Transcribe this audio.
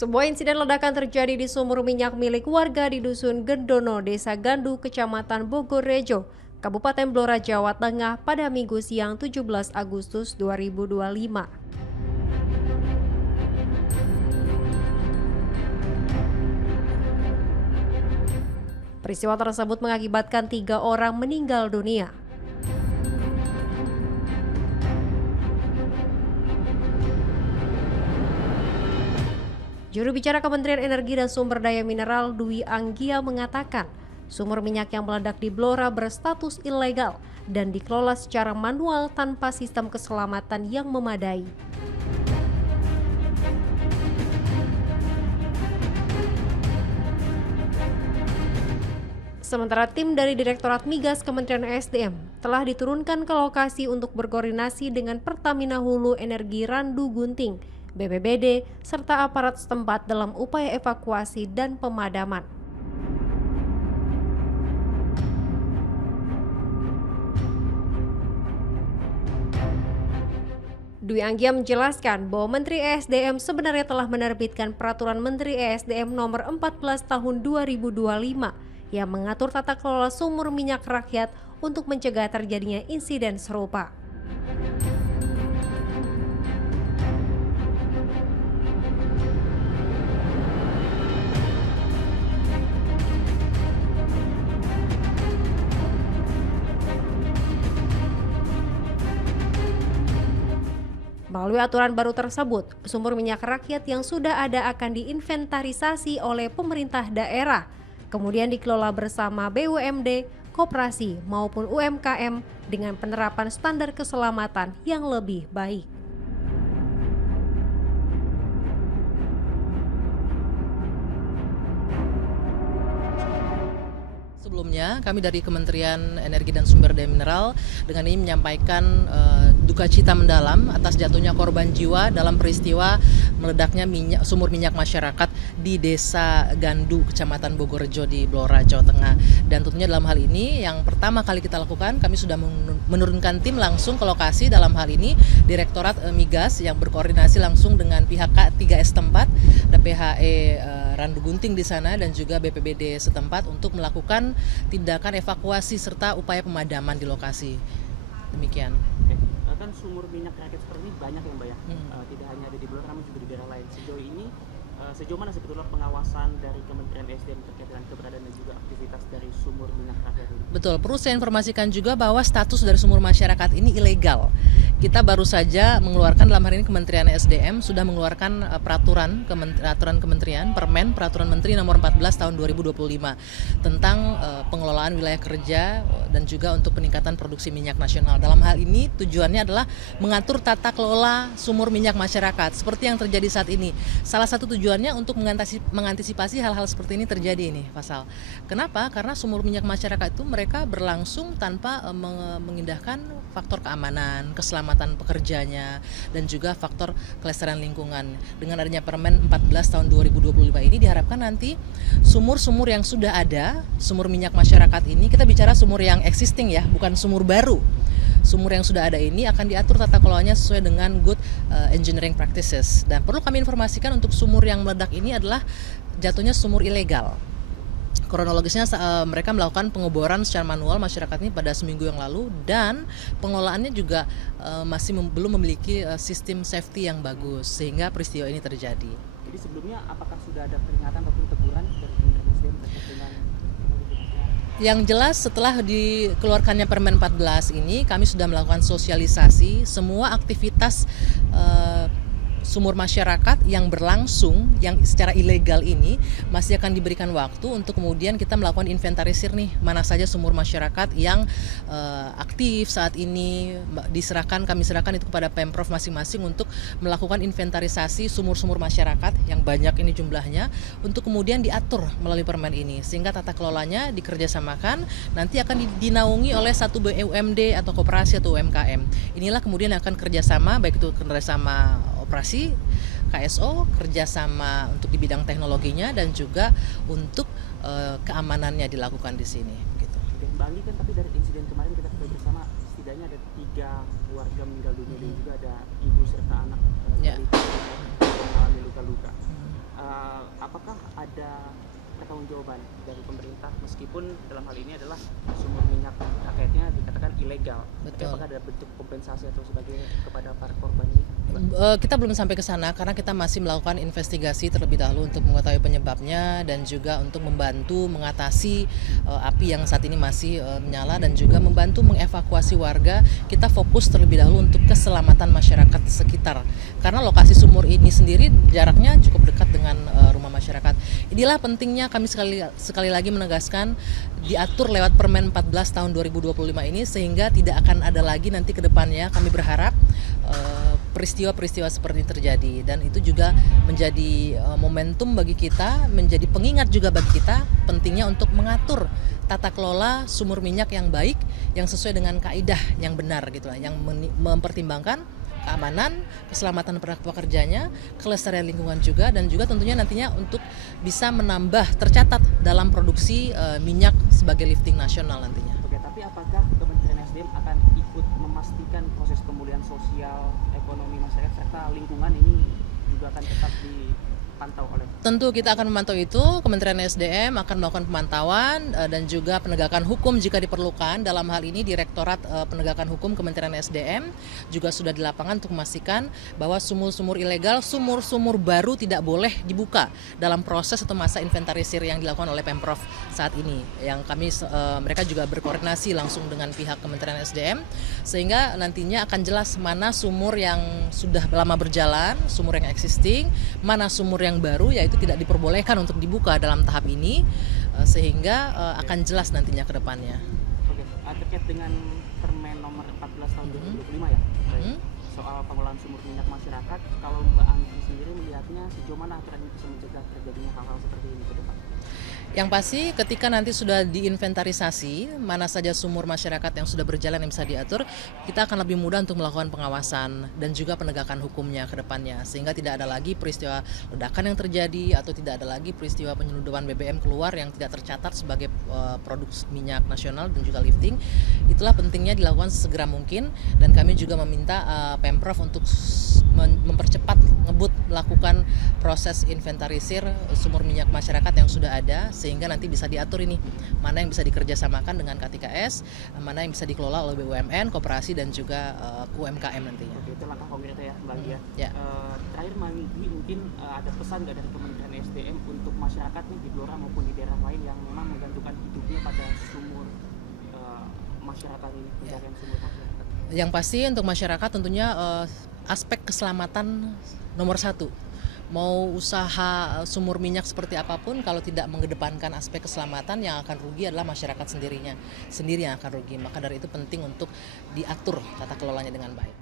Sebuah insiden ledakan terjadi di sumur minyak milik warga di Dusun Gendono, Desa Gandu, Kecamatan Bogorrejo, Kabupaten Blora, Jawa Tengah pada Minggu siang 17 Agustus 2025. Peristiwa tersebut mengakibatkan 3 orang meninggal dunia. Juru bicara Kementerian Energi dan Sumber Daya Mineral Dwi Anggia mengatakan, sumur minyak yang meledak di Blora berstatus ilegal dan dikelola secara manual tanpa sistem keselamatan yang memadai. Sementara tim dari Direktorat Migas Kementerian SDM telah diturunkan ke lokasi untuk berkoordinasi dengan Pertamina Hulu Energi Randu Gunting, BPBD, serta aparat setempat dalam upaya evakuasi dan pemadaman. Dwi Anggia menjelaskan bahwa Menteri ESDM sebenarnya telah menerbitkan Peraturan Menteri ESDM Nomor 14 Tahun 2025 yang mengatur tata kelola sumur minyak rakyat untuk mencegah terjadinya insiden serupa. Melalui aturan baru tersebut, sumur minyak rakyat yang sudah ada akan diinventarisasi oleh pemerintah daerah, kemudian dikelola bersama BUMD, koperasi maupun UMKM dengan penerapan standar keselamatan yang lebih baik. Sebelumnya, kami dari Kementerian Energi dan Sumber Daya Mineral dengan ini menyampaikan duka cita mendalam atas jatuhnya korban jiwa dalam peristiwa meledaknya sumur minyak masyarakat di Desa Gandu, Kecamatan Bogorrejo di Blora, Jawa Tengah. Dan tentunya dalam hal ini yang pertama kali kita lakukan, kami sudah menurunkan tim langsung ke lokasi. Dalam hal ini Direktorat Migas yang berkoordinasi langsung dengan pihak K3S setempat, ada PHE Randu Gunting di sana dan juga BPBD setempat untuk melakukan tindakan evakuasi serta upaya pemadaman di lokasi. Demikian. Kan sumur minyak rakyat seperti ini banyak ya Mbak ya, tidak hanya ada di Blora namun juga di daerah lain. Sejauh ini, sejauh mana sebetulnya pengawasan dari Kementerian SDM terkait dengan keberadaan dan juga aktivitas dari sumur minyak rakyat ini? Betul, perlu saya informasikan juga bahwa status dari sumur masyarakat ini ilegal. Kita baru saja mengeluarkan, dalam hari ini Kementerian SDM sudah mengeluarkan peraturan kementerian, Peraturan Menteri Nomor 14 Tahun 2025 tentang pengelolaan wilayah kerja dan juga untuk peningkatan produksi minyak nasional. Dalam hal ini tujuannya adalah mengatur tata kelola sumur minyak masyarakat seperti yang terjadi saat ini. Salah satu tujuannya untuk mengantisipasi hal-hal seperti ini terjadi ini, Fasal. Kenapa? Karena sumur minyak masyarakat itu mereka berlangsung tanpa mengindahkan faktor keamanan, keselamatan pekerjanya, dan juga faktor kelestarian lingkungan. Dengan adanya Permen 14 tahun 2025 ini diharapkan nanti sumur-sumur yang sudah ada, sumur minyak masyarakat ini, kita bicara sumur yang existing ya, bukan sumur baru. Sumur yang sudah ada ini akan diatur tata kelolanya sesuai dengan good engineering practices. Dan perlu kami informasikan untuk sumur yang meledak ini adalah jatuhnya sumur ilegal. Kronologisnya mereka melakukan pengeboran secara manual masyarakat ini pada seminggu yang lalu dan pengelolaannya juga masih belum memiliki sistem safety yang bagus sehingga peristiwa ini terjadi. Jadi sebelumnya apakah sudah ada peringatan ataupun teguran dari Kementerian SDM terkait dengan Yang jelas setelah dikeluarkannya Permen 14 ini kami sudah melakukan sosialisasi semua aktivitas sumur masyarakat yang berlangsung yang secara ilegal ini masih akan diberikan waktu untuk kemudian kita melakukan inventarisir nih mana saja sumur masyarakat yang aktif saat ini kami serahkan itu kepada Pemprov masing-masing untuk melakukan inventarisasi sumur-sumur masyarakat yang banyak ini jumlahnya untuk kemudian diatur melalui permen ini sehingga tata kelolanya dikerjasamakan nanti akan dinaungi oleh satu BUMD atau koperasi atau UMKM. Inilah kemudian akan kerjasama baik itu kerjasama operasi, KSO, kerjasama untuk di bidang teknologinya dan juga untuk keamanannya dilakukan di sini. Gitu. Mbak Anggi, kan tapi dari insiden kemarin kita ketahui bersama setidaknya ada 3 warga meninggal dunia dan juga ada ibu serta anak yang mengalami luka-luka. apakah ada pertanggungjawaban dari pemerintah meskipun dalam hal ini adalah sumur minyak rakyatnya dikatakan ilegal? Tapi Betul. apakah ada bentuk kompensasi atau sebagainya kepada para korban ini? Kita belum sampai ke sana karena kita masih melakukan investigasi terlebih dahulu untuk mengetahui penyebabnya dan juga untuk membantu mengatasi api yang saat ini masih menyala dan juga membantu mengevakuasi warga. Kita fokus terlebih dahulu untuk keselamatan masyarakat sekitar karena lokasi sumur ini sendiri jaraknya cukup dekat dengan rumah masyarakat. Inilah pentingnya kami sekali lagi menegaskan diatur lewat Permen 14 tahun 2025 ini sehingga tidak akan ada lagi nanti ke depannya. Kami berharap peristiwa-peristiwa seperti ini terjadi dan itu juga menjadi momentum bagi kita, menjadi pengingat juga bagi kita pentingnya untuk mengatur tata kelola sumur minyak yang baik, yang sesuai dengan kaidah yang benar gitu lah, yang mempertimbangkan keamanan, keselamatan pekerjanya, kelestarian lingkungan juga dan juga tentunya nantinya untuk bisa menambah tercatat dalam produksi minyak sebagai lifting nasional nantinya. Oke, tapi apakah Kementerian SDM akan ikut memastikan proses pemulihan sosial, ekonomi masyarakat serta lingkungan ini juga akan tetap dipantau oleh? Tentu kita akan memantau itu, Kementerian SDM akan melakukan pemantauan dan juga penegakan hukum jika diperlukan. Dalam hal ini Direktorat Penegakan Hukum Kementerian SDM juga sudah di lapangan untuk memastikan bahwa sumur-sumur ilegal, sumur-sumur baru tidak boleh dibuka dalam proses atau masa inventarisir yang dilakukan oleh Pemprov saat ini. Yang mereka juga berkoordinasi langsung dengan pihak Kementerian SDM sehingga nantinya akan jelas mana sumur yang sudah lama berjalan, sumur yang existing, mana sumur yang baru yaitu tidak diperbolehkan untuk dibuka dalam tahap ini sehingga akan jelas nantinya ke depannya. Oke, terkait dengan Permen nomor 14 tahun 2025 ya, soal pengelolaan sumur minyak masyarakat, kalau Mbak Anggi sendiri melihatnya sejauh mana aturan ini bisa mencegah terjadinya hal-hal seperti ini ke depan? Yang pasti ketika nanti sudah diinventarisasi mana saja sumur masyarakat yang sudah berjalan yang bisa diatur, kita akan lebih mudah untuk melakukan pengawasan dan juga penegakan hukumnya ke depannya sehingga tidak ada lagi peristiwa ledakan yang terjadi atau tidak ada lagi peristiwa penyelundupan BBM keluar yang tidak tercatat sebagai produk minyak nasional dan juga lifting. Itulah pentingnya dilakukan sesegera mungkin dan kami juga meminta Pemprov untuk mempercepat melakukan proses inventarisir sumur minyak masyarakat yang sudah ada sehingga nanti bisa diatur ini mana yang bisa dikerjasamakan dengan KTKS, mana yang bisa dikelola oleh BUMN, koperasi dan juga UMKM nantinya. Oke, itu langkah konkretnya ya Mbak Anggi. Ya. Terakhir Mbak Anggi, mungkin ada pesan nggak dari Kementerian SDM untuk masyarakat nih di Blora maupun di daerah lain yang memang menggantungkan hidupnya pada sumur masyarakat ini, pencarian sumur masyarakat? Yang pasti untuk masyarakat tentunya aspek keselamatan nomor satu. Mau usaha sumur minyak seperti apapun kalau tidak mengedepankan aspek keselamatan yang akan rugi adalah masyarakat sendiri yang akan rugi. Maka dari itu penting untuk diatur tata kelolanya dengan baik.